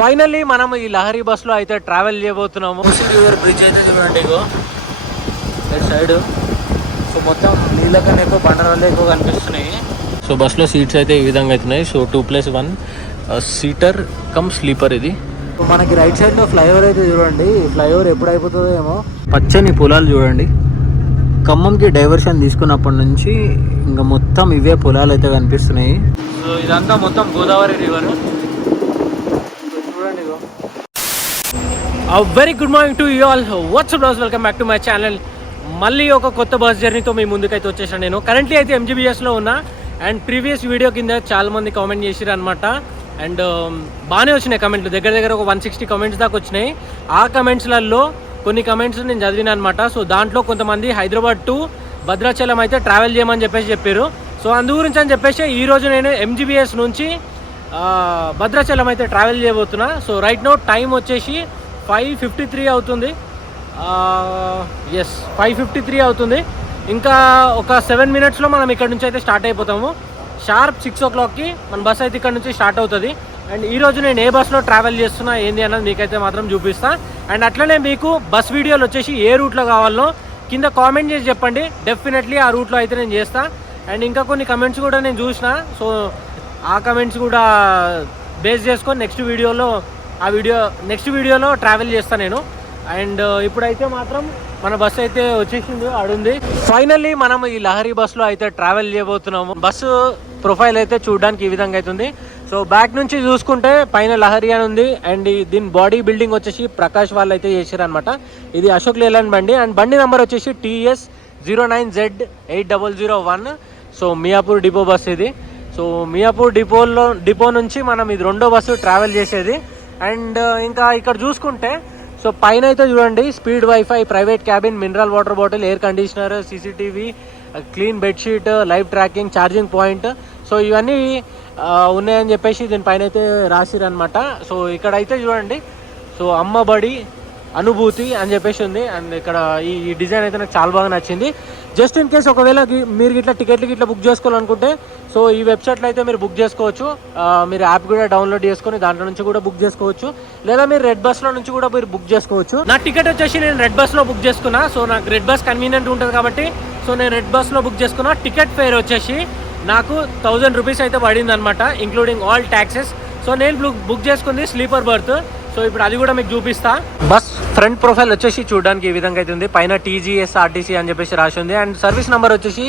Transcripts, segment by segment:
Finally మనం ఈ లహరి బస్సులో అయితే ట్రావెల్ చేయబోతున్నాము. రివర్ బ్రిడ్జ్ అయితే చూడండి ఇగో. సైడ్ సో మొత్తం నీళ్ళ కన్నా ఎక్కువ బండరాలు ఎక్కువ కనిపిస్తున్నాయి. సో బస్సులో సీట్స్ అయితే ఈ విధంగా అవుతున్నాయి. So two plus one seater cum sleeper ఇది. సో మనకి రైట్ సైడ్లో ఫ్లైఓవర్ అయితే చూడండి. ఈ ఫ్లైఓవర్ ఎప్పుడు అయిపోతుందో ఏమో. పచ్చని పొలాలు చూడండి. ఖమ్మంకి డైవర్షన్ తీసుకున్నప్పటి నుంచి ఇంకా మొత్తం ఇవే పొలాలు అయితే కనిపిస్తున్నాయి. సో ఇదంతా మొత్తం గోదావరి రివర్ చూడండి very good morning to you all what's blouse welcome back to my channel మళ్ళీ ఒక కొత్త బస్ జర్నీతో మీ ముందుకైతే వచ్చేసాను నేను. కరెంట్లీ అయితే ఎంజీబీఎస్లో ఉన్నా. అండ్ ప్రీవియస్ వీడియో కింద చాలా మంది కామెంట్ చేసిరు అనమాట అండ్ um, బాగానే వచ్చినాయి కమెంట్లు దగ్గర దగ్గర ఒక వన్ సిక్స్టీ కమెంట్స్ దాకా వచ్చినాయి. ఆ కమెంట్స్లలో కొన్ని కమెంట్స్ నేను చదివినా అనమాట సో దాంట్లో కొంతమంది హైదరాబాద్ టు భద్రాచలం అయితే ట్రావెల్ చేయమని చెప్పేసి చెప్పారు. సో అందు గురించి అని చెప్పేసి ఈరోజు నేను ఎంజీబీఎస్ నుంచి భద్రాచలం అయితే ట్రావెల్ చేయబోతున్నా. సో రైట్ నో టైం వచ్చేసి ఫైవ్ ఫిఫ్టీ త్రీ అవుతుంది. ఎస్ ఫైవ్ ఫిఫ్టీ త్రీ అవుతుంది. ఇంకా ఒక సెవెన్ మినిట్స్లో మనం ఇక్కడ నుంచి అయితే స్టార్ట్ అయిపోతాము. షార్ప్ సిక్స్ ఓ క్లాక్కి మన బస్ అయితే ఇక్కడ నుంచి స్టార్ట్ అవుతుంది. అండ్ ఈ రోజు నేను ఏ బస్లో ట్రావెల్ చేస్తున్నా ఏంది అన్నది మీకైతే మాత్రం చూపిస్తా. అండ్ అట్లనే మీకు బస్ వీడియోలు వచ్చేసి ఏ రూట్లో కావాలో కింద కామెంట్ చేసి చెప్పండి. డెఫినెట్లీ ఆ రూట్లో అయితే నేను చేస్తా. అండ్ ఇంకా కొన్ని కమెంట్స్ కూడా నేను చూసిన. సో ఆ కమెంట్స్ కూడా బేస్ చేసుకొని నెక్స్ట్ వీడియోలో ఆ వీడియో నెక్స్ట్ వీడియోలో ట్రావెల్ చేస్తాను నేను. అండ్ uh, ఇప్పుడైతే మాత్రం మన బస్సు అయితే వచ్చేసింది ఆడుంది. ఫైనల్లీ మనం ఈ లహరి బస్సులో అయితే ట్రావెల్ చేయబోతున్నాము. బస్సు ప్రొఫైల్ అయితే చూడడానికి ఈ విధంగా అవుతుంది సో బ్యాక్ నుంచి చూసుకుంటే పైన లహరి అని ఉంది. అండ్ ఈ- దీని బాడీ బిల్డింగ్ వచ్చేసి ప్రకాష్ వాళ్ళు అయితే చేశారు అనమాట ఇది అశోక్ లేలాన్ బండి. అండ్ బండి నెంబర్ వచ్చేసి TS zero nine Z eight double zero one so Miyapur depot bus ఇది. సో మియాపూర్ డిపోలో డిపో నుంచి మనం ఇది రెండో బస్సు ట్రావెల్ చేసేది. అండ్ ఇంకా ఇక్కడ చూసుకుంటే సో పైన అయితే చూడండి speed wifi private cabin mineral water bottle air conditioner CCTV clean bedsheet live tracking charging point. So ఇవన్నీ ఉన్నాయని చెప్పేసి దీనిపైన అయితే రాసిరనమాట సో ఇక్కడైతే చూడండి సో అమ్మబడి అనుభూతి అని చెప్పేసి ఉంది. అండ్ ఇక్కడ ఈ డిజైన్ అయితే నాకు చాలా బాగా నచ్చింది. జస్ట్ ఇన్ కేస్ ఒకవేళ మీరు ఇట్లా టికెట్లు ఇట్లా బుక్ చేసుకోవాలనుకుంటే సో ఈ వెబ్సైట్లో అయితే మీరు బుక్ చేసుకోవచ్చు. మీరు యాప్ కూడా డౌన్లోడ్ చేసుకొని దాంట్లో నుంచి కూడా బుక్ చేసుకోవచ్చు. లేదా మీరు రెడ్ బస్లో నుంచి కూడా మీరు బుక్ చేసుకోవచ్చు. నా టికెట్ వచ్చేసి నేను రెడ్ బస్లో బుక్ చేసుకున్నా. సో నాకు రెడ్ బస్ కన్వీనియంట్ ఉంటుంది కాబట్టి సో నేను రెడ్ బస్లో బుక్ చేసుకున్నా. టికెట్ ఫేర్ వచ్చేసి నాకు థౌజండ్ రూపీస్ అయితే పడింది అనమాట ఇంక్లూడింగ్ ఆల్ ట్యాక్సెస్ సో నేను బుక్ బుక్ చేసుకుంది స్లీపర్ బర్త్ సో ఇప్పుడు అది కూడా మీకు చూపిస్తా. బస్ ఫ్రంట్ ప్రొఫైల్ వచ్చేసి చూడడానికి ఈ విధంగా అయితే ఉంది. పైన టీజీఎస్ ఆర్టీసీ అని చెప్పేసి రాసి ఉంది. అండ్ సర్వీస్ నెంబర్ వచ్చేసి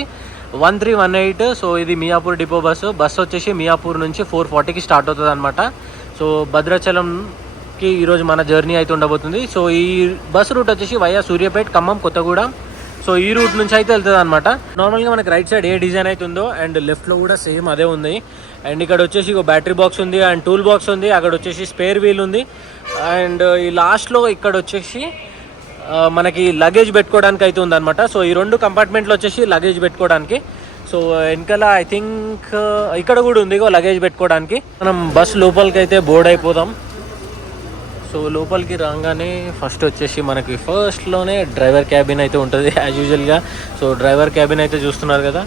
one three one eight. So ఇది మియాపూర్ డిపో బస్సు. బస్సు వచ్చేసి మియాపూర్ నుంచి ఫోర్ ఫార్టీకి స్టార్ట్ అవుతుంది అనమాట సో భద్రాచలంకి ఈరోజు మన జర్నీ అయితే ఉండబోతుంది. సో ఈ బస్ రూట్ వచ్చేసి వయా సూర్యాపేట ఖమ్మం కొత్తగూడెం. సో ఈ రూట్ నుంచి అయితే వెళ్తుంది అనమాట నార్మల్గా మనకి రైట్ సైడ్ ఏ డిజైన్ అయితే ఉందో అండ్ లెఫ్ట్లో కూడా సేమ్ అదే ఉంది. అండ్ ఇక్కడ వచ్చేసి ఒక బ్యాటరీ బాక్స్ ఉంది అండ్ టూల్ బాక్స్ ఉంది. అక్కడ వచ్చేసి స్పేర్ వీల్ ఉంది. అండ్ ఈ లాస్ట్లో ఇక్కడ వచ్చేసి మనకి లగేజ్ పెట్టుకోవడానికి అయితే ఉందన్నమాట. సో ఈ రెండు కంపార్ట్మెంట్లు వచ్చేసి లగేజ్ పెట్టుకోవడానికి. సో వెనకాల ఐ థింక్ ఇక్కడ కూడా ఉంది లగేజ్ పెట్టుకోవడానికి. మనం బస్ లోపలికి అయితే బోర్డ్ అయిపోదాం. సో లోపలికి రాగానే ఫస్ట్ వచ్చేసి మనకి ఫస్ట్లోనే డ్రైవర్ క్యాబిన్ అయితే ఉంటుంది యాజ్ యూజువల్గా సో డ్రైవర్ క్యాబిన్ అయితే చూస్తున్నారు కదా.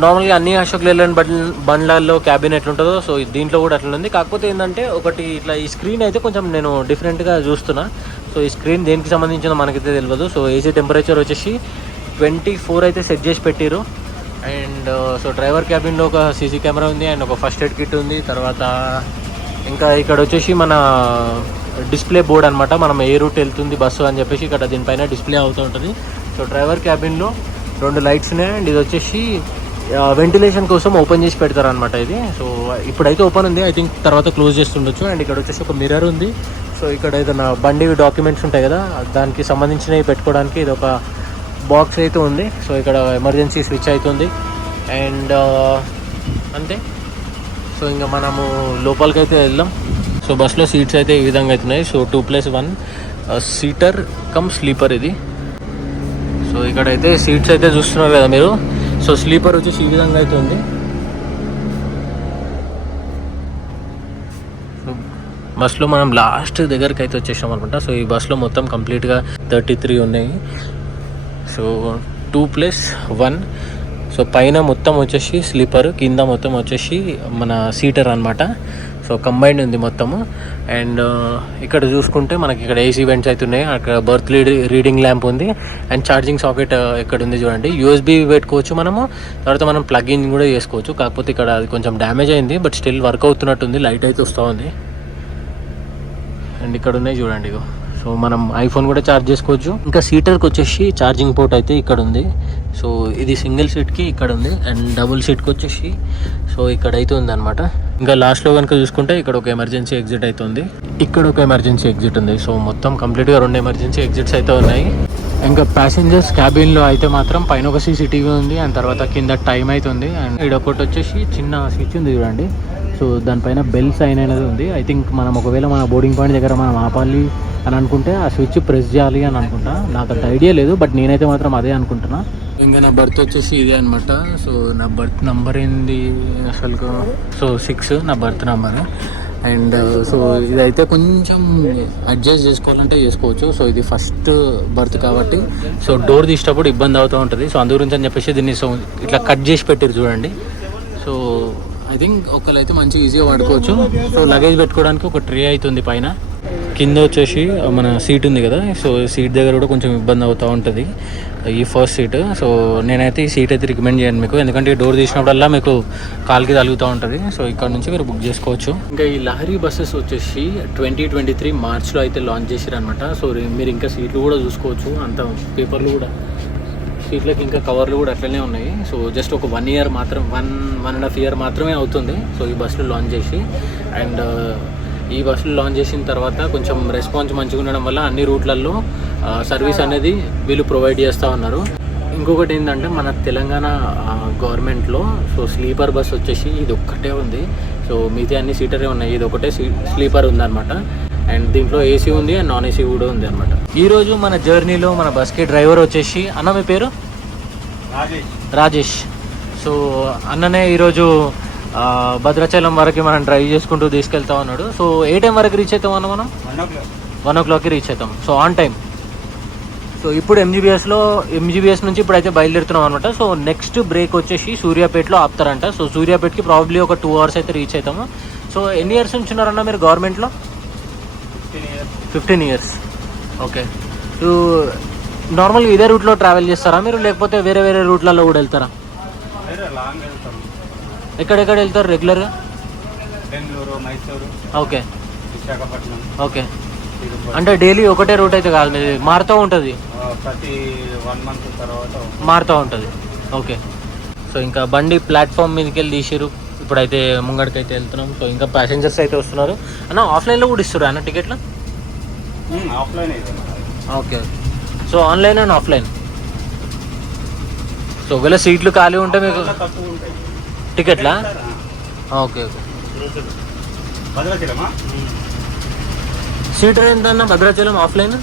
నార్మల్గా అన్ని అశోక్ లేలాండ్ బండ్ బండ్లలో క్యాబిన్ ఎట్లుంటుందో సో దీంట్లో కూడా అట్లుంది కాకపోతే ఏంటంటే ఒకటి ఇట్లా ఈ స్క్రీన్ అయితే కొంచెం నేను డిఫరెంట్గా చూస్తున్నా. సో ఈ స్క్రీన్ దేనికి సంబంధించిన మనకైతే తెలియదు. సో ఏసీ టెంపరేచర్ వచ్చేసి ట్వంటీ ఫోర్ అయితే సెట్ చేసి పెట్టారు అండ్ సో డ్రైవర్ క్యాబిన్లో ఒక సీసీ కెమెరా ఉంది అండ్ ఒక ఫస్ట్ ఎయిడ్ కిట్ ఉంది. తర్వాత ఇంకా ఇక్కడ వచ్చేసి మన డిస్ప్లే బోర్డ్ అనమాట మనం ఏ రూట్ వెళ్తుంది బస్సు అని చెప్పేసి ఇక్కడ దీనిపైన డిస్ప్లే అవుతూ ఉంటుంది. సో డ్రైవర్ క్యాబిన్లో రెండు లైట్స్ ఉన్నాయి. అండ్ ఇది వచ్చేసి వెంటిలేషన్ కోసం ఓపెన్ చేసి పెడతారు అనమాట ఇది. సో ఇప్పుడైతే ఓపెన్ ఉంది. ఐ థింక్ తర్వాత క్లోజ్ చేస్తుండొచ్చు. అండ్ ఇక్కడ వచ్చేసి ఒక మిర్రర్ ఉంది. సో ఇక్కడ ఏదైనా బండి డాక్యుమెంట్స్ ఉంటాయి కదా దానికి సంబంధించినవి పెట్టుకోవడానికి ఇది ఒక బాక్స్ అయితే ఉంది. సో ఇక్కడ ఎమర్జెన్సీ స్విచ్ అవుతుంది అండ్ అంతే. సో ఇంకా మనము లోపలికి అయితే వెళ్దాం సో బస్లో సీట్స్ అయితే ఈ విధంగా అవుతున్నాయి. So two plus one seater cum sleeper ఇది. సో ఇక్కడైతే సీట్స్ అయితే చూస్తున్నారు కదా మీరు? సో స్లీపర్ వచ్చేసి ఈ విధంగా అయితే ఉంది. బస్లో మనం లాస్ట్ దగ్గరికి అయితే వచ్చేసాం అనమాట సో ఈ బస్లో మొత్తం కంప్లీట్గా థర్టీ త్రీ ఉన్నాయి. So two plus one. So పైన మొత్తం వచ్చేసి స్లీపర్ కింద మొత్తం వచ్చేసి మన సీటర్ అనమాట సో కంబైన్డ్ ఉంది మొత్తము. అండ్ uh, ఇక్కడ చూసుకుంటే మనకి ఇక్కడ ఏసీ వెంట్స్ అయితే ఉన్నాయి. అక్కడ బర్త్ రీడింగ్ ల్యాంప్ ఉంది. అండ్ ఛార్జింగ్ సాకెట్ ఇక్కడ ఉంది చూడండి. యూఎస్బి పెట్టుకోవచ్చు మనము. తర్వాత మనం ప్లగ్ ఇన్ కూడా చేసుకోవచ్చు. కాకపోతే ఇక్కడ అది కొంచెం డ్యామేజ్ అయింది. బట్ స్టిల్ వర్క్ అవుతున్నట్టుంది. లైట్ అయితే వస్తూ ఉంది. అండ్ ఇక్కడ ఉన్నాయి చూడండి ఇగో. సో మనం ఐఫోన్ కూడా ఛార్జ్ చేసుకోవచ్చు. ఇంకా సీటర్కి వచ్చేసి ఛార్జింగ్ పోర్ట్ అయితే ఇక్కడ ఉంది. సో ఇది సింగిల్ సీట్కి ఇక్కడ ఉంది. అండ్ డబుల్ సీట్కి వచ్చేసి సో ఇక్కడ అయితే ఉంది అనమాట ఇంకా లాస్ట్లో కనుక చూసుకుంటే ఇక్కడ ఒక ఎమర్జెన్సీ ఎగ్జిట్ అవుతుంది ఇక్కడ ఒక ఎమర్జెన్సీ ఎగ్జిట్ ఉంది. సో మొత్తం కంప్లీట్గా రెండు ఎమర్జెన్సీ ఎగ్జిట్స్ అయితే ఉన్నాయి. ఇంకా ప్యాసింజర్స్ క్యాబిన్లో అయితే మాత్రం పైన ఒక సీసీటీవీ ఉంది. అండ్ తర్వాత కింద టైం అయితే ఉంది అండ్ ఇక్కడ ఒకటి వచ్చేసి చిన్న స్విచ్ ఉంది చూడండి. సో దానిపైన బెల్ సైన్ అనేది ఉంది. ఐ థింక్ మనం ఒకవేళ మన బోర్డింగ్ పాయింట్ దగ్గర మనం ఆపాలి అని అనుకుంటే ఆ స్విచ్ ప్రెస్ చేయాలి అని అనుకుంటా. నాకు అంత ఐడియా లేదు బట్ నేనైతే మాత్రం అదే అనుకుంటున్నా. ఇంకా నా బర్త్ వచ్చేసి ఇదే అనమాట సో నా బర్త్ నంబర్ ఏంది అసలు సో సిక్స్ నా బర్త్ నంబర్ అండ్ సో ఇదైతే కొంచెం అడ్జస్ట్ చేసుకోవాలంటే చేసుకోవచ్చు. సో ఇది ఫస్ట్ బర్త్ కాబట్టి. సో డోర్ తీసేటప్పుడు ఇబ్బంది అవుతూ ఉంటుంది. సో అందు గురించి అని చెప్పేసి దీన్ని సో ఇట్లా కట్ చేసి పెట్టారు చూడండి. సో ఐ థింక్ ఒకళ్ళైతే మంచి ఈజీగా వాడుకోవచ్చు. సో లగేజ్ పెట్టుకోవడానికి ఒక ట్రే అవుతుంది పైన. కింద వచ్చేసి మన సీట్ ఉంది కదా సో సీట్ దగ్గర కూడా కొంచెం ఇబ్బంది అవుతూ ఉంటుంది ఈ ఫస్ట్ సీట్ సో నేనైతే ఈ సీట్ అయితే రికమెండ్ చేయను మీకు ఎందుకంటే డోర్ తీసినప్పుడల్లా మీకు కాల్కి తగులుతూ ఉంటుంది సో ఇక్కడ నుంచి మీరు బుక్ చేసుకోవచ్చు. ఇంకా ఈ లహరి బస్సెస్ వచ్చేసి ట్వంటీ ట్వంటీ త్రీ మార్చ్లో అయితే లాంచ్ చేశారు అనమాట సో మీరు ఇంకా సీట్లు కూడా చూసుకోవచ్చు అంత పేపర్లు కూడా సీట్లకి ఇంకా కవర్లు కూడా అట్లనే ఉన్నాయి సో జస్ట్ ఒక వన్ ఇయర్ మాత్రం one one and half year మాత్రమే అవుతుంది సో ఈ బస్సులు లాంచ్ చేసి అండ్ ఈ బస్సులు లాంచ్ చేసిన తర్వాత కొంచెం రెస్పాన్స్ మంచిగా ఉండడం వల్ల అన్ని రూట్లలో సర్వీస్ అనేది వీళ్ళు ప్రొవైడ్ చేస్తూ ఉన్నారు. ఇంకొకటి ఏంటంటే మన తెలంగాణ గవర్నమెంట్లో సో స్లీపర్ బస్ వచ్చేసి ఇది ఒక్కటే ఉంది. సో మిగతా అన్ని సీటరే ఉన్నాయి. ఇది ఒకటే స్లీపర్ ఉందన్నమాట. అండ్ దీంట్లో ఏసీ ఉంది అండ్ నాన్ ఏసీ కూడా ఉంది అనమాట ఈ రోజు మన జర్నీలో మన బస్కి డ్రైవర్ వచ్చేసి అన్న మీ పేరు? రాజేష్. సో అన్ననే ఈరోజు భద్రాచలం వరకు మనం డ్రైవ్ చేసుకుంటూ తీసుకెళ్తా ఉన్నాడు సో ఏ టైం వరకు రీచ్ అవుతాం అన్న మనం? వన్ ఓ క్లాక్కి రీచ్ అవుతాం. సో ఆన్ టైం సో ఇప్పుడు ఎంజీబీఎస్లో ఎంజీబీఎస్ నుంచి ఇప్పుడైతే బయలుదేరుతున్నాం అనమాట సో నెక్స్ట్ బ్రేక్ వచ్చేసి సూర్యాపేటలో ఆపుతారంట. సో సూర్యాపేటకి ప్రాబ్లీ ఒక టూ అవర్స్ అయితే రీచ్ అవుతాము. సో ఎన్ని ఇయర్స్ నుంచి ఉన్నారన్న మీరు గవర్నమెంట్లో ఫిఫ్టీన్ ఇయర్స్ ఓకే సో నార్మల్గా ఇదే రూట్లో ట్రావెల్ చేస్తారా మీరు? లేకపోతే వేరే వేరే రూట్లలో కూడా వెళ్తారా? ఎక్కడెక్కడ వెళ్తారు రెగ్యులర్గా బెంగళూరు మైసూరు ఓకే. విశాఖపట్నం ఓకే. అంటే డైలీ ఒకటే రూట్ అయితే కాదు మీది మారుతూ ఉంటుంది? ప్రతి వన్ మంత్ తర్వాత మారుతూ ఉంటుంది. ఓకే. సో ఇంకా బండి ప్లాట్ఫామ్ మీదకి వెళ్ళి తీసిరు ఇప్పుడైతే ముంగడికి అయితే వెళ్తున్నాం. సో ఇంకా ప్యాసింజర్స్ అయితే వస్తున్నారు. అన్న ఆఫ్లైన్లో కూడా ఇస్తారు అన్న టికెట్లు? ఆఫ్లైన్ అయితే okay. So online and offline so ఒకవేళ సీట్లు ఖాళీ ఉంటే మీకు టికెట్లా? Okay okay. భద్రాచలమా? సీటర్ ఎంత అన్న భద్రాచలం ఆఫ్లైన్?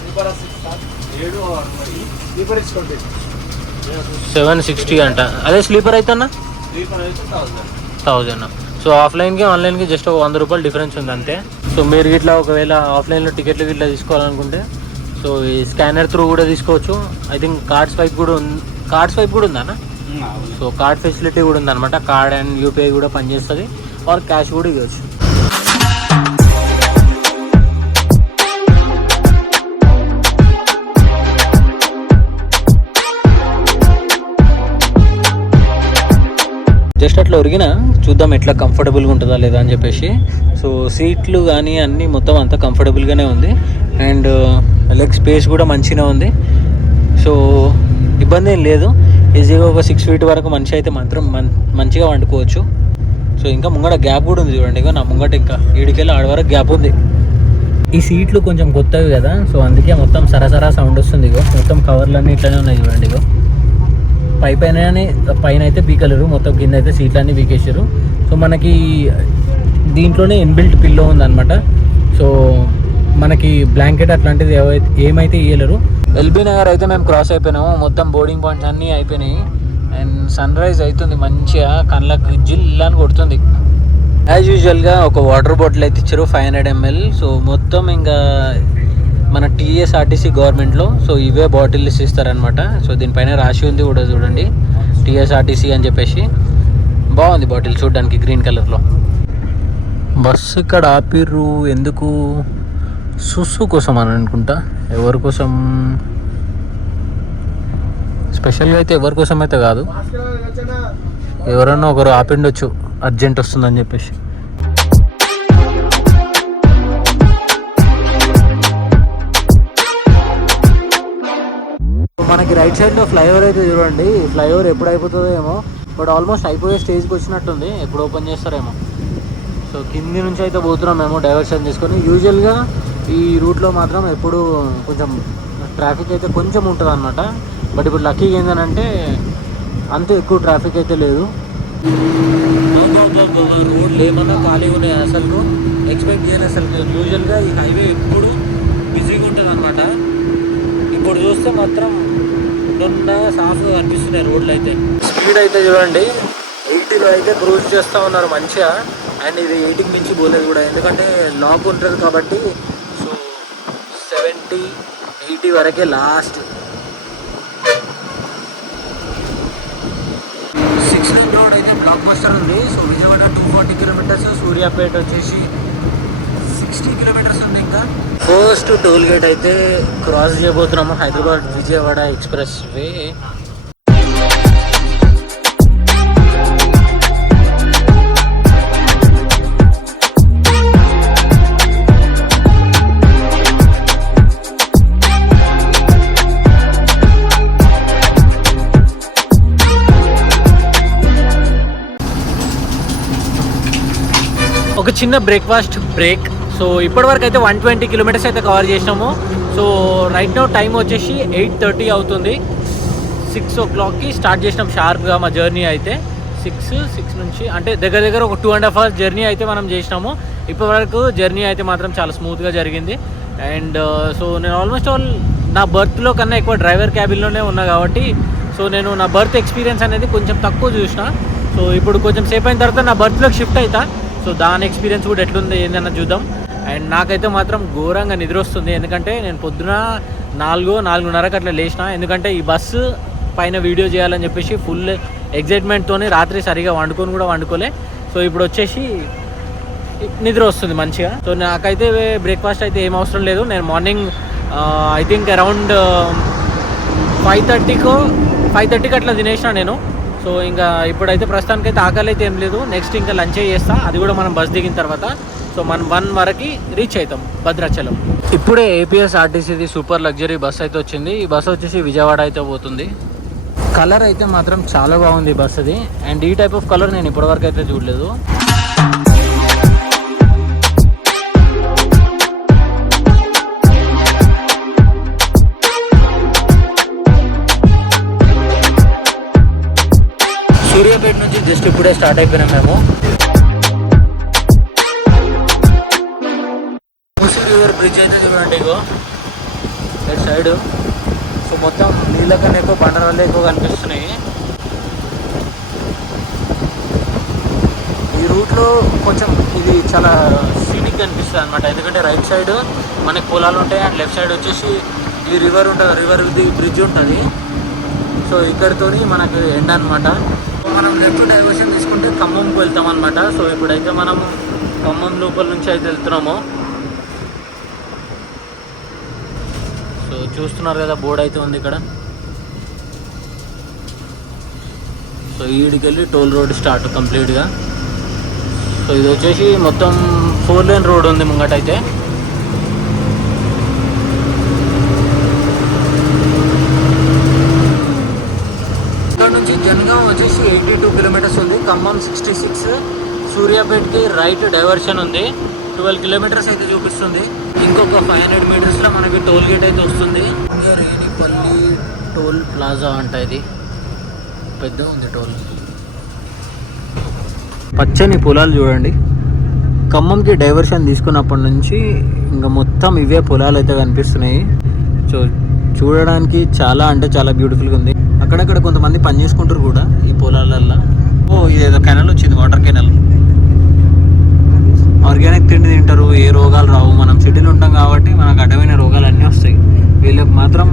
సెవెన్ సిక్స్టీ అంట. అదే స్లీపర్ అయితే అన్న థౌజండ్. సో ఆఫ్లైన్కి ఆన్లైన్కి జస్ట్ ఒక వంద రూపాయలు డిఫరెన్స్ ఉంది అంతే సో మీరు ఇట్లా ఒకవేళ ఆఫ్లైన్లో టికెట్లు ఇట్లా తీసుకోవాలనుకుంటే సో ఈ స్కానర్ త్రూ కూడా తీసుకోవచ్చు. ఐ థింక్ కార్డ్ స్వైప్ కూడా ఉంది కార్డ్ స్వైప్ కూడా ఉందా అన్న సో కార్డ్ ఫెసిలిటీ కూడా ఉందన్నమాట. కార్డ్ అండ్ యూపీఐ కూడా పనిచేస్తుంది. ఆర్ క్యాష్ కూడా ఇవ్వచ్చు. జస్ట్ అట్లా ఒరిగిన చూద్దాం ఎట్లా కంఫర్టబుల్గా ఉంటుందా లేదా అని చెప్పేసి. సో సీట్లు కానీ అన్నీ మొత్తం అంతా కంఫర్టబుల్గానే ఉంది. అండ్ లెగ్ స్పేస్ కూడా మంచిగా ఉంది. సో ఇబ్బంది ఏం లేదు. ఈజీగా ఒక సిక్స్ ఫీట్ వరకు మనిషి అయితే మాత్రం మంచిగా వండుకోవచ్చు. సో ఇంకా ముంగట గ్యాప్ కూడా ఉంది చూడండి. ఇక నా ముంగట ఇంకా ఈడికెళ్ళి ఆడ వరకు గ్యాప్ ఉంది. ఈ సీట్లు కొంచెం కొత్తవి కదా సో అందుకే మొత్తం సరసరా సౌండ్ వస్తుంది ఇగో. మొత్తం కవర్లన్నీ ఇట్లానే ఉన్నాయి చూడండి ఇగో. పై పైన పైన అయితే పీకలేరు మొత్తం కింద అయితే సీట్లన్నీ పీకేసారు సో మనకి దీంట్లోనే ఇన్బిల్ట్ పిల్లో ఉందన్నమాట. సో మనకి బ్లాంకెట్ అట్లాంటిది ఏవైతే ఏమైతే ఇయ్యలేరు. ఎల్బీ నగర్ అయితే మేము క్రాస్ అయిపోయినాము. మొత్తం బోర్డింగ్ పాయింట్స్ అన్నీ అయిపోయినాయి. అండ్ సన్ రైజ్ అవుతుంది మంచిగా కళ్ళకు జిల్లాని అని కొడుతుంది. యాజ్ యూజువల్గా ఒక వాటర్ బాటిల్ అయితే ఇచ్చారు ఫైవ్ హండ్రెడ్ ఎంఎల్ సో మొత్తం ఇంకా మన టీఎస్ఆర్టీసీ గవర్నమెంట్లో సో ఇవే బాటిల్స్ ఇస్తారనమాట సో దీనిపైన రాసి ఉంది కూడా చూడండి. టీఎస్ఆర్టీసీ అని చెప్పేసి. బాగుంది బాటిల్ చూడడానికి గ్రీన్ కలర్లో. బస్సు ఇక్కడ ఆపిర్రు ఎందుకు? సుసు కోసం అని అనుకుంటా ఎవరి కోసం స్పెషల్గా అయితే ఎవరి కోసం అయితే కాదు. ఎవరన్నా ఒకరు ఆపిండొచ్చు. అర్జెంట్ వస్తుందని చెప్పేసి. మనకి రైట్ సైడ్లో ఫ్లైఓవర్ అయితే చూడండి. ఫ్లైఓవర్ ఎప్పుడు అయిపోతుందో ఏమో. బట్ ఆల్మోస్ట్ అయిపోయే స్టేజ్కి వచ్చినట్టుంది. ఎప్పుడు ఓపెన్ చేస్తారేమో. సో కింది నుంచి అయితే పోతున్నాం మేము డైవర్షన్ తీసుకొని. యూజువల్గా ఈ రూట్లో మాత్రం ఎప్పుడు కొంచెం ట్రాఫిక్ అయితే కొంచెం ఉంటుంది అనమాట బట్ ఇప్పుడు లక్కీగా ఏంటంటే అంత ఎక్కువ ట్రాఫిక్ అయితే లేదు. రోడ్లు ఏమన్నా ఖాళీగా ఉన్నాయి అసలు ఎక్స్పెక్ట్ చేయలేదు అసలు. యూజువల్గా ఈ హైవే ఎప్పుడు బిజీగా ఉంటుంది అనమాట ఇప్పుడు చూస్తే మాత్రం నున్నగా సాఫ్గా కనిపిస్తున్నాయి రోడ్లు అయితే. స్పీడ్ అయితే చూడండి. ఎయిటీలో అయితే క్రూజ్ చేస్తూ ఉన్నారు మంచిగా. అండ్ ఇది ఎయిటీకి మించి పోలేదు కూడా. ఎందుకంటే లాక్ ఉంటుంది కాబట్టి ఎయిటీ వరకే లాస్ట్. సిక్స్ లైన్ రోడ్ అయితే బ్లాక్ బస్టర్ ఉంది. So Vijayawada two forty kilometres Suryapet వచ్చేసి సిక్స్టీ కిలోమీటర్స్ ఉంది ఇంకా. ఫస్ట్ టోల్ గేట్ అయితే క్రాస్ చేయబోతున్నాము హైదరాబాద్ విజయవాడ ఎక్స్ప్రెస్ వే చిన్న బ్రేక్ఫాస్ట్ బ్రేక్ సో ఇప్పటివరకు అయితే వన్ ట్వంటీ కిలోమీటర్స్ అయితే కవర్ చేసినాము. సో రైట్ నో టైం వచ్చేసి ఎయిట్ థర్టీ అవుతుంది. సిక్స్ ఓ క్లాక్కి స్టార్ట్ చేసినాం షార్ప్గా మా జర్నీ అయితే. సిక్స్ సిక్స్ నుంచి అంటే దగ్గర దగ్గర ఒక two and half hours journey అయితే మనం చేసినాము. ఇప్పటివరకు జర్నీ అయితే మాత్రం చాలా స్మూత్గా జరిగింది. అండ్ సో uh, నేను ఆల్మోస్ట్ ఆల్ నా బర్త్లో కన్నా ఎక్కువ డ్రైవర్ క్యాబిన్లోనే ఉన్నా కాబట్టి సో నేను నా బర్త్ ఎక్స్పీరియన్స్ అనేది కొంచెం తక్కువ చూసిన. సో ఇప్పుడు కొంచెం సేపు అయిన తర్వాత నా బర్త్లోకి షిఫ్ట్ అవుతా సో దాని ఎక్స్పీరియన్స్ కూడా ఎట్లుంది ఏందన్న చూద్దాం. అండ్ నాకైతే మాత్రం ఘోరంగా నిద్ర వస్తుంది ఎందుకంటే నేను పొద్దున నాలుగు నాలుగున్నరకు అట్లా లేచిన. ఎందుకంటే ఈ బస్సు పైన వీడియో చేయాలని చెప్పేసి ఫుల్ ఎగ్జైట్మెంట్తోనే రాత్రి సరిగా వండుకొని కూడా వండుకోలే. సో ఇప్పుడు వచ్చేసి నిద్ర వస్తుంది మంచిగా. సో నాకైతే బ్రేక్ఫాస్ట్ అయితే ఏం అవసరం లేదు. నేను morning I think around five థర్టీకో five థర్టీకి అట్లా తినేసిన నేను. సో ఇంకా ఇప్పుడైతే ప్రస్తుతానికైతే ఆకలి అయితే ఏం లేదు. నెక్స్ట్ ఇంకా లంచ్ చేస్తా. అది కూడా మనం బస్ దిగిన తర్వాత. సో మనం వన్ వరకు రీచ్ అవుతాం భద్రాచలం. ఇప్పుడే ఏపీఎస్ ఆర్టీసీది సూపర్ లగ్జరీ బస్ అయితే వచ్చింది. ఈ బస్ వచ్చేసి విజయవాడ అయితే పోతుంది. కలర్ అయితే మాత్రం చాలా బాగుంది బస్ అది అండ్ ఈ టైప్ ఆఫ్ కలర్ నేను ఇప్పటివరకు అయితే చూడలేదు. సూర్యాపేట నుంచి జస్ట్ ఇప్పుడే స్టార్ట్ అయిపోయినాం మేము. మూసీ రివర్ బ్రిడ్జ్ అయితే చూడండి ఇగో. ఇటు సైడ్. సో మొత్తం నీళ్ళ కన్నా ఎక్కువ బండరాళ్ళు ఎక్కువ కనిపిస్తున్నాయి. ఈ రూట్లో కొంచెం ఇది చాలా సీనిక్ అనిపిస్తుంది అనమాట ఎందుకంటే రైట్ సైడ్ మనకి పొలాలు ఉంటాయి అండ్ లెఫ్ట్ సైడ్ వచ్చేసి ఈ రివర్ ఉంటుంది రివర్ ఇది బ్రిడ్జ్ ఉంటుంది. సో ఇక్కడితో మనకు ఎండ్ అనమాట మనం లెఫ్ట్ డైవర్షన్ తీసుకుంటే ఖమ్మంకి వెళ్తాం అనమాట సో ఇప్పుడైతే మనం ఖమ్మం లోపల నుంచి అయితే వెళ్తున్నాము. సో చూస్తున్నారు కదా బోర్డు అయితే ఉంది ఇక్కడ. సో ఈడికి వెళ్ళి టోల్ రోడ్ స్టార్ట్ కంప్లీట్గా. సో ఇది వచ్చేసి మొత్తం ఫోర్ లేన్ రోడ్ ఉంది ముంగటైతే ఇక్కడ నుంచి జనగాం ఫార్టీ టూ కిలోమీటర్స్ ఉంది. ఖమ్మం సిక్స్టీ సిక్స్ సూర్యాపేట్కి రైట్ డైవర్షన్ ఉంది. ట్వెల్వ్ కిలోమీటర్స్ అయితే చూపిస్తుంది. ఇంకొక ఫైవ్ హండ్రెడ్ మీటర్స్లో మనకి టోల్ గేట్ అయితే వస్తుంది. రేణిపల్లి టోల్ ప్లాజా అంట ఇది. పెద్ద ఉంది టోల్ పచ్చని పొలాలు చూడండి. ఖమ్మంకి డైవర్షన్ తీసుకున్నప్పటి నుంచి ఇంకా మొత్తం ఇవే పొలాలు అయితే కనిపిస్తున్నాయి. సో చూడడానికి చాలా అంటే చాలా బ్యూటిఫుల్గా ఉంది. అక్కడక్కడ కొంతమంది పని చేసుకుంటారు కూడా ఈ పొలాలల్లో. ఓ ఇదేదో కెనల్ వచ్చింది వాటర్ కెనల్ ఆర్గానిక్ తిండి తింటారు ఏ రోగాలు రావు. మనం సిటీలో ఉంటాం కాబట్టి మనకు అడ్డమైన రోగాలు అన్నీ వస్తాయి. వీళ్ళకి మాత్రం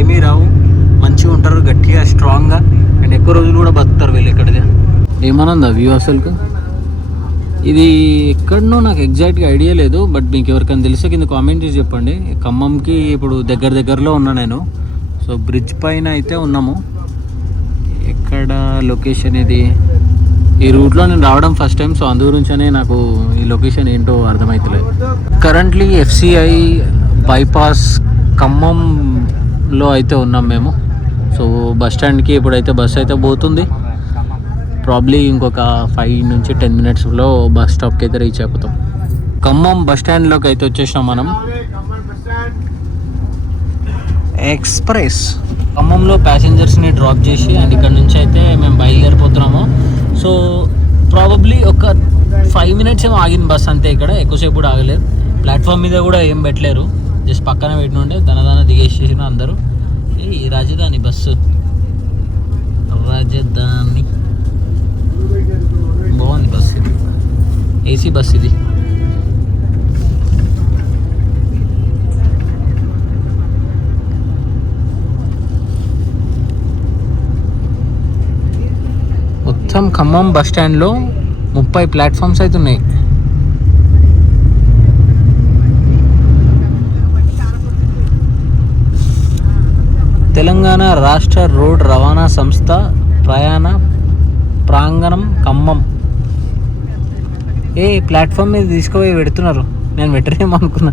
ఏమీ రావు. మంచిగా ఉంటారు గట్టిగా స్ట్రాంగ్గా అండ్ ఎక్కువ రోజులు కూడా బతుకుతారు వీళ్ళు ఇక్కడ ఏమనుందా వ్యూ అసలుకు? ఇది ఎక్కడనో నాకు ఎగ్జాక్ట్గా ఐడియా లేదు బట్ మీకు ఎవరికైనా తెలిసే కింద కామెంట్ చేసి చెప్పండి. ఖమ్మంకి ఇప్పుడు దగ్గర దగ్గరలో ఉన్నా నేను. సో బ్రిడ్జ్ పైన అయితే ఉన్నాము. ఎక్కడ లొకేషన్ ఇది? ఈ రూట్లో నేను రావడం ఫస్ట్ టైం సో అందు గురించనే నాకు ఈ లొకేషన్ ఏంటో అర్థమవుతలేదు కరెంట్లీ ఎఫ్సిఐ బైపాస్ ఖమ్మంలో అయితే ఉన్నాం మేము. సో బస్ స్టాండ్కి ఇప్పుడైతే బస్ అయితే పోతుంది. ప్రాబ్లీ ఇంకొక ఫైవ్ నుంచి టెన్ మినిట్స్లో బస్ స్టాప్కి అయితే రీచ్ అయిపోతాం. ఖమ్మం బస్ స్టాండ్లోకి అయితే వచ్చేసినాం మనం. ఎక్స్ప్రెస్ ఖమ్మంలో ప్యాసింజర్స్ని డ్రాప్ చేసి అండ్ ఇక్కడ నుంచి అయితే మేము బయలుదేరిపోతున్నాము. సో ప్రాబబ్లీ ఒక ఫైవ్ మినిట్స్ ఏమో ఆగింది బస్ అంతే ఇక్కడ. ఎక్కువసేపు కూడా ఆగలేదు. ప్లాట్ఫామ్ మీద కూడా ఏం పెట్టలేరు. జస్ట్ పక్కన పెట్టినుండే దన దన దిగేసేసిన అందరూ. ఈ రాజధాని బస్సు రాజధాని. బాగుంది బస్ ఇది ఏసీ బస్ ఇది మొత్తం ఖమ్మం బస్ స్టాండ్లో ముప్పై ప్లాట్ఫామ్స్ అయితే ఉన్నాయి. తెలంగాణ రాష్ట్ర రోడ్ రవాణా సంస్థ ప్రయాణ ప్రాంగణం ఖమ్మం. ఏ ప్లాట్ఫామ్ మీద తీసుకుపోయి పెడుతున్నారు. నేను పెట్టరేమో అనుకున్నా.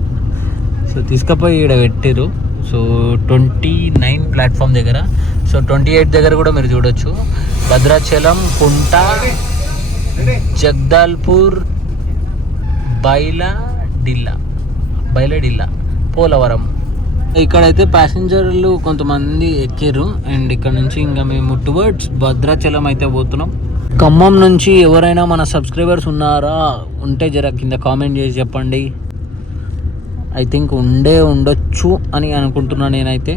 సో తీసుకుపోయి ఇక్కడ పెట్టారు సో ట్వంటీ నైన్ ప్లాట్ఫామ్ దగ్గర. సో ట్వంటీ ఎయిట్ దగ్గర కూడా మీరు చూడొచ్చు. భద్రాచలం కుంట జగ్దాల్పూర్ బైలా డిల్లా బైలడిల్లా పోలవరం. ఇక్కడైతే ప్యాసింజర్లు కొంతమంది ఎక్కారు అండ్ ఇక్కడ నుంచి ఇంకా మేము టువర్డ్స్ భద్రాచలం అయితే పోతున్నాం. ఖమ్మం నుంచి ఎవరైనా మన సబ్స్క్రైబర్స్ ఉన్నారా? ఉంటే జర కింద కామెంట్ చేసి చెప్పండి. ఐ థింక్ ఉండే ఉండొచ్చు అని అనుకుంటున్నాను నేనైతే.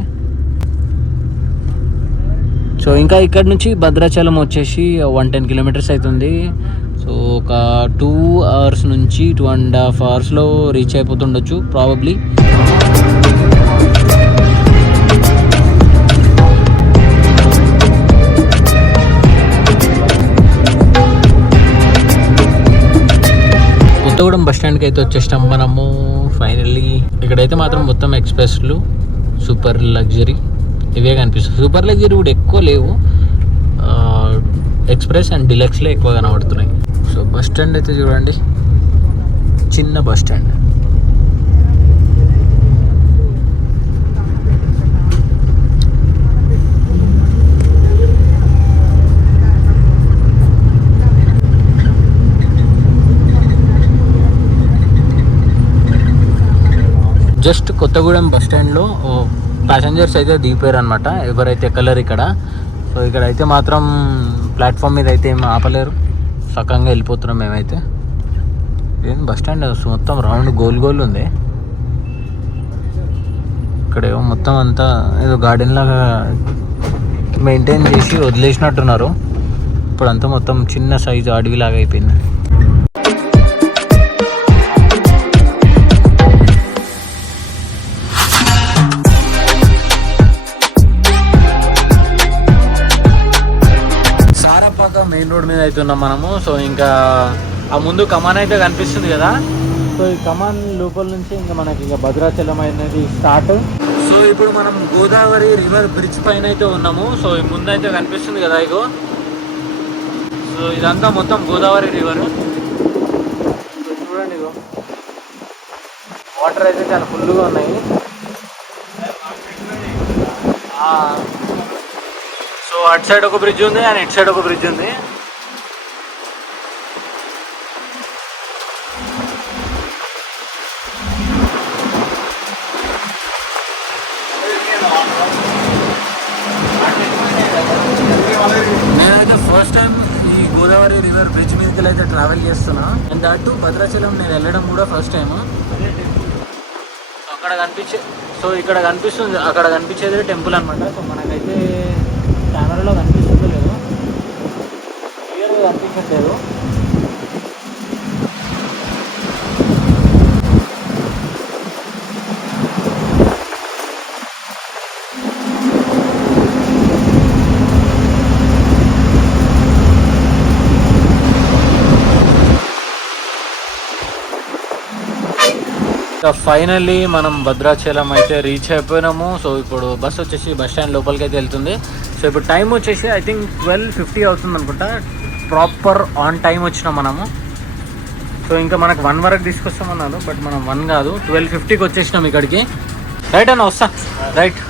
సో ఇంకా ఇక్కడ నుంచి భద్రాచలం వచ్చేసి వన్ టెన్ కిలోమీటర్స్ అవుతుంది సో ఒక టూ అవర్స్ నుంచి టూ అండ్ హాఫ్ అవర్స్లో రీచ్ అయిపోతుండొచ్చు ప్రాబబ్లీ కొత్తగూడెం బస్ స్టాండ్కి అయితే వచ్చేసాం మనము ఫైనల్లీ ఇక్కడైతే మాత్రం మొత్తం ఎక్స్ప్రెస్లు సూపర్ లగ్జరీ. ఇవే కనిపిస్తాయి. సూపర్ లగ్జరీ కూడా ఎక్కువ లేవు. ఎక్స్ప్రెస్ అండ్ డిలక్స్లే ఎక్కువ కనబడుతున్నాయి. సో బస్ స్టాండ్ అయితే చూడండి. చిన్న bus stand. Just Kothagudem bus స్టాండ్లో ప్యాసింజర్స్ అయితే దిగిపోయారు అనమాట ఎవరైతే ఎక్కలేరు ఇక్కడ. సో ఇక్కడ అయితే మాత్రం ప్లాట్ఫామ్ మీద అయితే ఏం ఆపలేరు. సకంగా వెళ్ళిపోతున్నాం మేమైతే. ఏం బస్ స్టాండ్ మొత్తం రౌండ్ గోల్ గోల్ ఉంది. ఇక్కడ ఏమో మొత్తం అంతా ఏదో గార్డెన్ లాగా మెయింటైన్ చేసి వదిలేసినట్టున్నారు. ఇప్పుడంతా మొత్తం చిన్న సైజు అడవిలాగా అయిపోయింది. రోడ్ మీద అయితే ఉన్నాం మనము. సో ఇంకా ఆ ముందు కమాన్ అయితే కనిపిస్తుంది కదా. సో ఈ కమాన్ లోపల నుంచి ఇంకా మనకి ఇంకా భద్రాచలం అనేది స్టార్ట్ సో ఇప్పుడు మనం గోదావరి రివర్ బ్రిడ్జ్ పైన అయితే ఉన్నాము. సో ఈ ముందు అయితే కనిపిస్తుంది కదా ఇగో. సో ఇదంతా మొత్తం గోదావరి రివర్ చూడండి ఇగో. వాటర్ అయితే చాలా ఫుల్గా ఉన్నాయి. సో అటు సైడ్ ఒక బ్రిడ్జ్ ఉంది అండ్ ఇటు సైడ్ ఒక బ్రిడ్జ్ ఉంది నేనైతే ఫస్ట్ టైం ఈ గోదావరి రివర్ బ్రిడ్జ్ మీదకి అయితే ట్రావెల్ చేస్తున్నా. అండ్ అటు భద్రాచలం నేను వెళ్ళడం కూడా ఫస్ట్ టైం అక్కడ కనిపించే సో ఇక్కడ కనిపిస్తుంది అక్కడ కనిపించేది టెంపుల్ అనమాట సో మనకైతే కెమెరాలో కనిపిస్తుందో లేదో. క్లియర్గా కనిపించట్లేదు. ఫైనల్లీ మనం భద్రాచలం అయితే రీచ్ అయిపోయినాము. సో ఇప్పుడు బస్ వచ్చేసి బస్ స్టాండ్ లోపలికి అయితే వెళ్తుంది. సో ఇప్పుడు టైం వచ్చేసి ఐ థింక్ ట్వెల్వ్ ఫిఫ్టీ అవుతుంది అనుకుంటా. ప్రాపర్ ఆన్ టైం వచ్చినాం మనము. సో ఇంకా మనకు వన్ వరకు తీసుకొస్తామన్నారు బట్ మనం వన్ కాదు. ట్వెల్వ్ ఫిఫ్టీకి వచ్చేసినాం ఇక్కడికి. రైట్ అన్న వస్తా. రైట్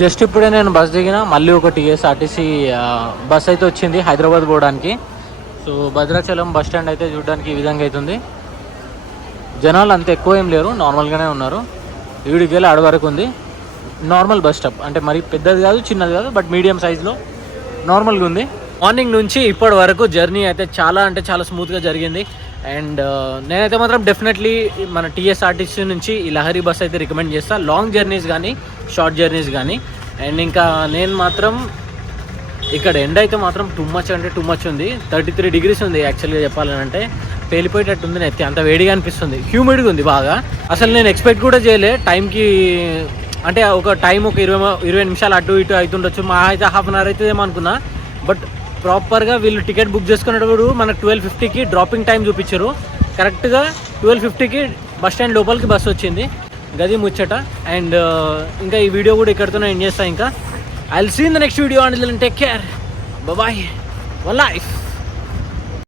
జస్ట్ ఇప్పుడే నేను బస్ దిగిన మళ్ళీ ఒక టీఎస్ఆర్టీసీ బస్ అయితే వచ్చింది హైదరాబాద్ పోవడానికి. సో భద్రాచలం బస్ స్టాండ్ అయితే చూడడానికి ఈ విధంగా అవుతుంది. జనాలు అంత ఎక్కువ ఏం లేరు నార్మల్గానే ఉన్నారు. ఈడికి వెళ్ళి ఆడ వరకు ఉంది. నార్మల్ బస్ స్టాప్ అంటే మరి పెద్దది కాదు చిన్నది కాదు బట్ మీడియం సైజులో నార్మల్గా ఉంది. మార్నింగ్ నుంచి ఇప్పటి వరకు జర్నీ అయితే చాలా అంటే చాలా స్మూత్గా జరిగింది. అండ్ uh, నేనైతే మాత్రం డెఫినెట్లీ మన టీఎస్ఆర్టీసీ నుంచి ఈ లహరి బస్ అయితే రికమెండ్ చేస్తాను లాంగ్ జర్నీస్ కానీ షార్ట్ జర్నీస్ కానీ అండ్ ఇంకా నేను మాత్రం ఇక్కడ ఎండ అయితే మాత్రం టూ మచ్ అంటే టూ మచ్ ఉంది. థర్టీ త్రీ డిగ్రీస్ ఉంది యాక్చువల్గా చెప్పాలంటే. పేలిపోయేటట్టు ఉంది నెత్తి. అంత వేడిగా అనిపిస్తుంది. హ్యూమిడ్గా ఉంది బాగా. అసలు నేను ఎక్స్పెక్ట్ కూడా చేయలే. టైంకి అంటే ఒక టైం ఒక ఇరవై ఇరవై నిమిషాలు అటు ఇటు అవుతుండొచ్చు మా అయితే హాఫ్ అన్ అవర్ అవుతుందేమో అనుకున్నా. బట్ ప్రాపర్గా వీళ్ళు టికెట్ బుక్ చేసుకునేటప్పుడు మనకు ట్వెల్వ్ ఫిఫ్టీకి డ్రాపింగ్ టైం చూపించారు. కరెక్ట్గా ట్వెల్వ్ ఫిఫ్టీకి బస్ స్టాండ్ లోపలికి బస్సు వచ్చింది. గది ముచ్చట. అండ్ uh, ఇంకా ఈ వీడియో కూడా ఇక్కడితోనే ఎండ్ చేస్తాను ఇంకా. I seen the next video and take care bye one life